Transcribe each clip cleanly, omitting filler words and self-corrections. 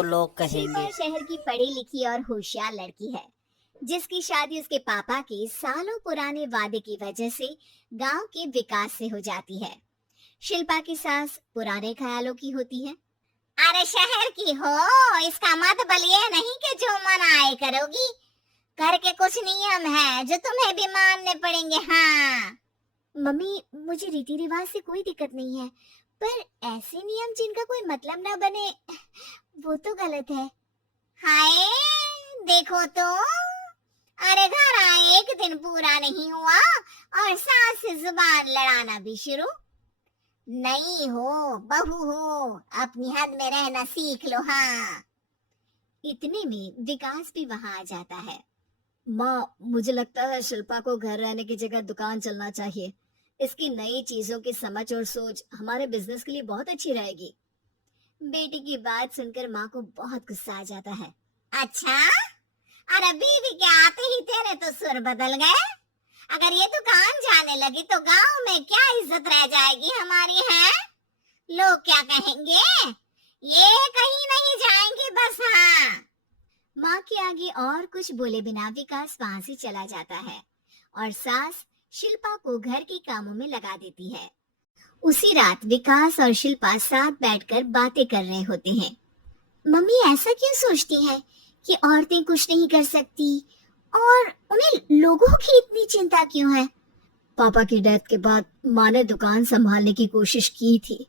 तो लोग शिल्पा कहेंगे। शहर की पढ़ी लिखी और होशियार लड़की है, जिसकी शादी उसके पापा के सालों पुराने वादे की वजह से गांव के विकास से हो जाती है। शिल्पा की सास पुराने ख्यालों की होती है। अरे शहर की हो, इसका मतलब ये नहीं कि जो मन आए करोगी। घर के कुछ नियम है जो तुम्हें भी मानने पड़ेंगे। हाँ मम्मी, मुझे रीति रिवाज से कोई दिक्कत नहीं है, पर ऐसे नियम जिनका कोई मतलब ना बने, वो तो गलत है। हाय, देखो तो, अरे घर आए एक दिन पूरा नहीं हुआ और सास से जुबान लड़ाना भी शुरू। नहीं हो, बहू हो, अपनी हद में रहना सीख लो। हाँ, इतने में विकास भी वहां आ जाता है। माँ, मुझे लगता है शिल्पा को घर रहने की जगह दुकान चलना चाहिए। इसकी नई चीजों की समझ और सोच हमारे बिजनेस के लिए बहुत अच्छी रहेगी। बेटी की बात सुनकर माँ को बहुत गुस्सा आ जाता है। अच्छा, अरे बीवी के आते ही तेरे तो सुर बदल गए। अगर ये दुकान जाने लगी तो गांव में क्या इज्जत रह जाएगी हमारी, है? लोग क्या कहेंगे? ये कहीं नहीं जाएंगे बस। हाँ, माँ के आगे और कुछ बोले बिना विकास वहां से चला जाता है और सास शिल्पा को घर के कामों में लगा देती है। उसी रात विकास और शिल्पा साथ बैठकर बातें कर रहे होते हैं। मम्मी ऐसा क्यों सोचती है कि औरतें कुछ नहीं कर सकती, और उन्हें लोगों की इतनी चिंता क्यों है? पापा की डेथ के बाद माँ ने दुकान संभालने की कोशिश की थी,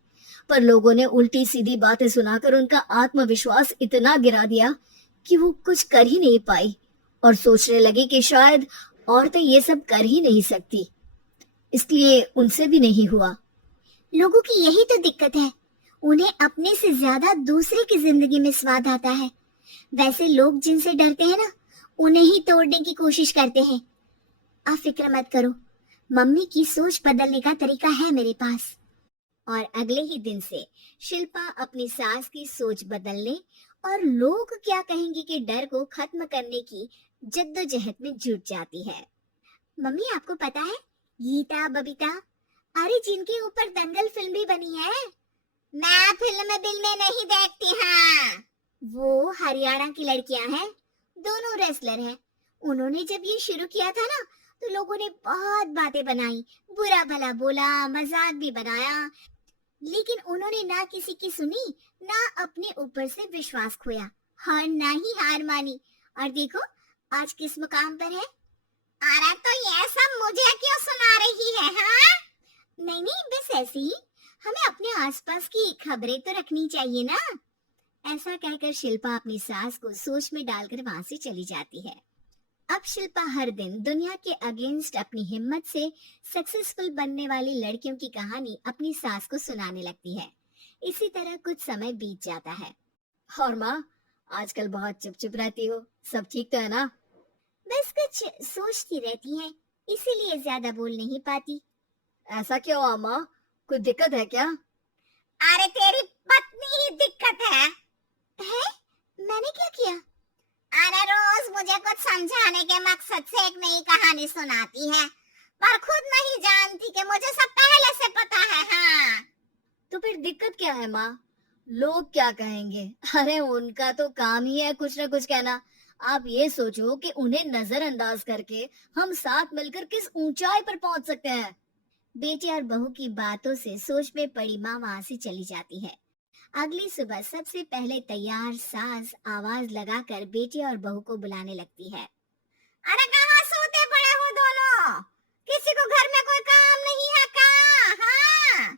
पर लोगों ने उल्टी सीधी बातें सुनाकर उनका आत्मविश्वास इतना गिरा दिया कि वो कुछ कर ही नहीं पाई और सोचने लगी कि शायद औरतें ये सब कर ही नहीं सकती, इसलिए उनसे भी नहीं हुआ। लोगों की यही तो दिक्कत है, उन्हें अपने से ज्यादा दूसरे की जिंदगी में स्वाद आता है। वैसे लोग जिनसे डरते हैं ना, उन्हें ही तोड़ने की कोशिश करते हैं। आप फिक्र मत करो, मम्मी की सोच बदलने का तरीका है मेरे पास। और अगले ही दिन से शिल्पा अपनी सास की सोच बदलने और लोग क्या कहेंगे के डर को खत्म करने की जद्दोजहद में जुट जाती है। मम्मी आपको पता है, गीता बबीता, अरे जिनके ऊपर दंगल फिल्म भी बनी है। मैं फिल्म बिल में नहीं देखती। हाँ, वो हरियाणा की लड़कियां हैं, दोनों रेसलर हैं। उन्होंने जब ये शुरू किया था ना, तो लोगों ने बहुत बातें बनाई, बुरा भला बोला, मजाक भी बनाया, लेकिन उन्होंने ना किसी की सुनी, ना अपने ऊपर से विश्वास खोया, और ना ही हार मानी। और देखो आज किस मुकाम पर है। अरे तो ये सब मुझे क्यों सुना रही है? हाँ, नहीं नहीं, बस ऐसे ही, हमें अपने आसपास की खबरें तो रखनी चाहिए ना। ऐसा कहकर शिल्पा अपनी सास को सोच में डालकर वहां से चली जाती है। अब शिल्पा हर दिन दुनिया के अगेंस्ट अपनी हिम्मत से सक्सेसफुल बनने वाली लड़कियों की कहानी अपनी सास को सुनाने लगती है। इसी तरह कुछ समय बीत जाता है। और माँ, आजकल बहुत चुप चुप रहती हो, सब ठीक तो है ना? बस कुछ सोचती रहती हैं, इसीलिए ज्यादा बोल नहीं पाती। ऐसा क्यों हुआ माँ, कोई दिक्कत है क्या? अरे तेरी पत्नी ही दिक्कत है। मैंने क्या किया? अरे रोज मुझे कुछ समझाने के मकसद से एक नई कहानी सुनाती है, पर खुद नहीं जानती कि मुझे सब पहले से पता है। हाँ, तो फिर दिक्कत क्या है माँ? लोग क्या कहेंगे? अरे उनका तो काम ही है कुछ न कुछ कहना। आप ये सोचो कि उन्हें नजरअंदाज करके हम साथ मिलकर किस ऊंचाई पर पहुंच सकते हैं। बेटे और बहू की बातों से सोच में पड़ी माँ वहां से चली जाती है। अगली सुबह सबसे पहले तैयार सास आवाज लगाकर बेटे और बहू को बुलाने लगती है। अरे कहाँ सोते पड़े हो दोनों? किसी को घर में कोई काम नहीं है क्या? हाँ।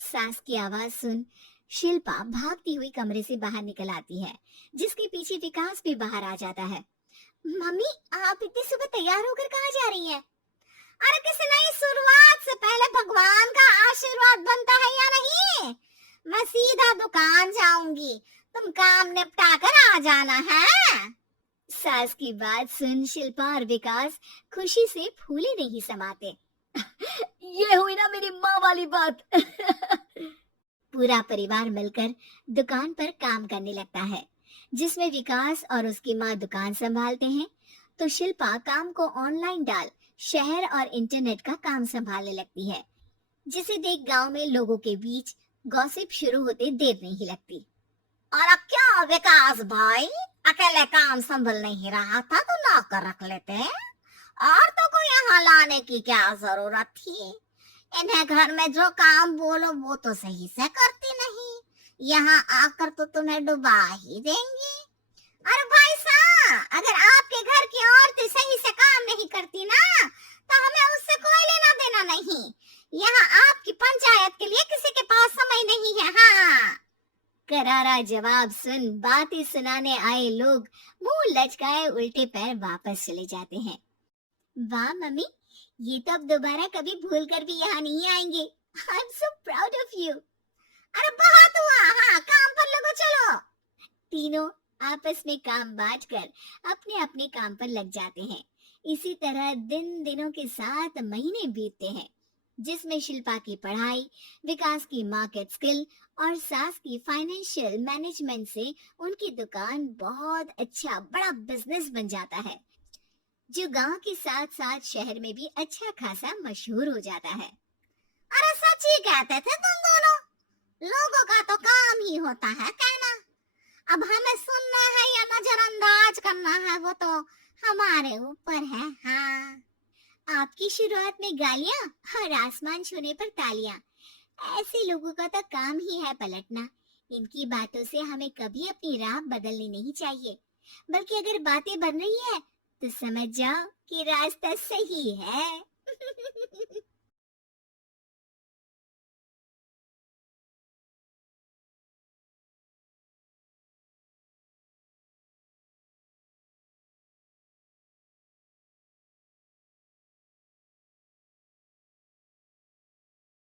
सास की आवाज सुन शिल्पा भागती हुई कमरे से बाहर निकल आती है, जिसके पीछे विकास भी बाहर आ जाता है। मम्मी, आप इतनी सुबह तैयार होकर कहाँ जा रही हैं? अरे किसी नई शुरुआत से पहले भगवान का आशीर्वाद बनता है या नहीं? मैं सीधा दुकान जाऊंगी, तुम काम निपटा कर आ जाना है। सास की बात सुन शिल्पा और विकास खुशी से फूले नहीं समाते। ये हुई ना मेरी माँ वाली बात। पूरा परिवार मिलकर दुकान पर काम करने लगता है, जिसमें विकास और उसकी माँ दुकान संभालते हैं, तो शिल्पा काम को ऑनलाइन डाल शहर और इंटरनेट का काम संभालने लगती है, जिसे देख गांव में लोगों के बीच गॉसिप शुरू होते देर नहीं लगती। और क्या विकास भाई, अकेले काम संभल नहीं रहा था तो नौकर रख लेते। और तो को यहाँ लाने की क्या जरूरत थी? इन्हें घर में जो काम बोलो वो तो सही से करती नहीं, यहाँ आकर तो तुम्हें डुबा ही देंगी। अरे भाई साहब, अगर आपके घर की औरतें सही से काम नहीं करती ना तो हमें उससे कोई लेना देना नहीं। यहाँ आपकी पंचायत के लिए किसी के पास समय नहीं है। हाँ। करारा जवाब सुन बातें सुनाने आए लोग मुंह लचकाए उल्टे पैर वापस चले जाते हैं। वाह मम्मी, ये तो अब दोबारा कभी भूल कर भी यहाँ नहीं आएंगे। I am so proud of you. अरे बहुत हुआ, हाँ काम पर लगो चलो। तीनों आपस में काम बांटकर अपने अपने काम पर लग जाते हैं। इसी तरह दिनों के साथ महीने बीतते हैं, जिसमें शिल्पा की पढ़ाई, विकास की मार्केट स्किल और सास की फाइनेंशियल मैनेजमेंट से उनकी दुकान बहुत अच्छा बड़ा बिजनेस बन जाता है, जो गांव के साथ साथ शहर में भी अच्छा खासा मशहूर हो जाता है। अरे सच ही कहते थे तुम दोनों, लोगों का तो काम ही होता है कहना। अब हमें सुनना है या नजरअंदाज करना है वो तो हमारे ऊपर है। हाँ। आपकी शुरुआत में गालियां और आसमान छूने पर तालियां, ऐसे लोगों का तो काम ही है पलटना। इनकी बातों से हमें कभी अपनी राह बदलनी नहीं चाहिए, बल्कि अगर बातें बन रही है तो समझ जाओ कि रास्ता सही है।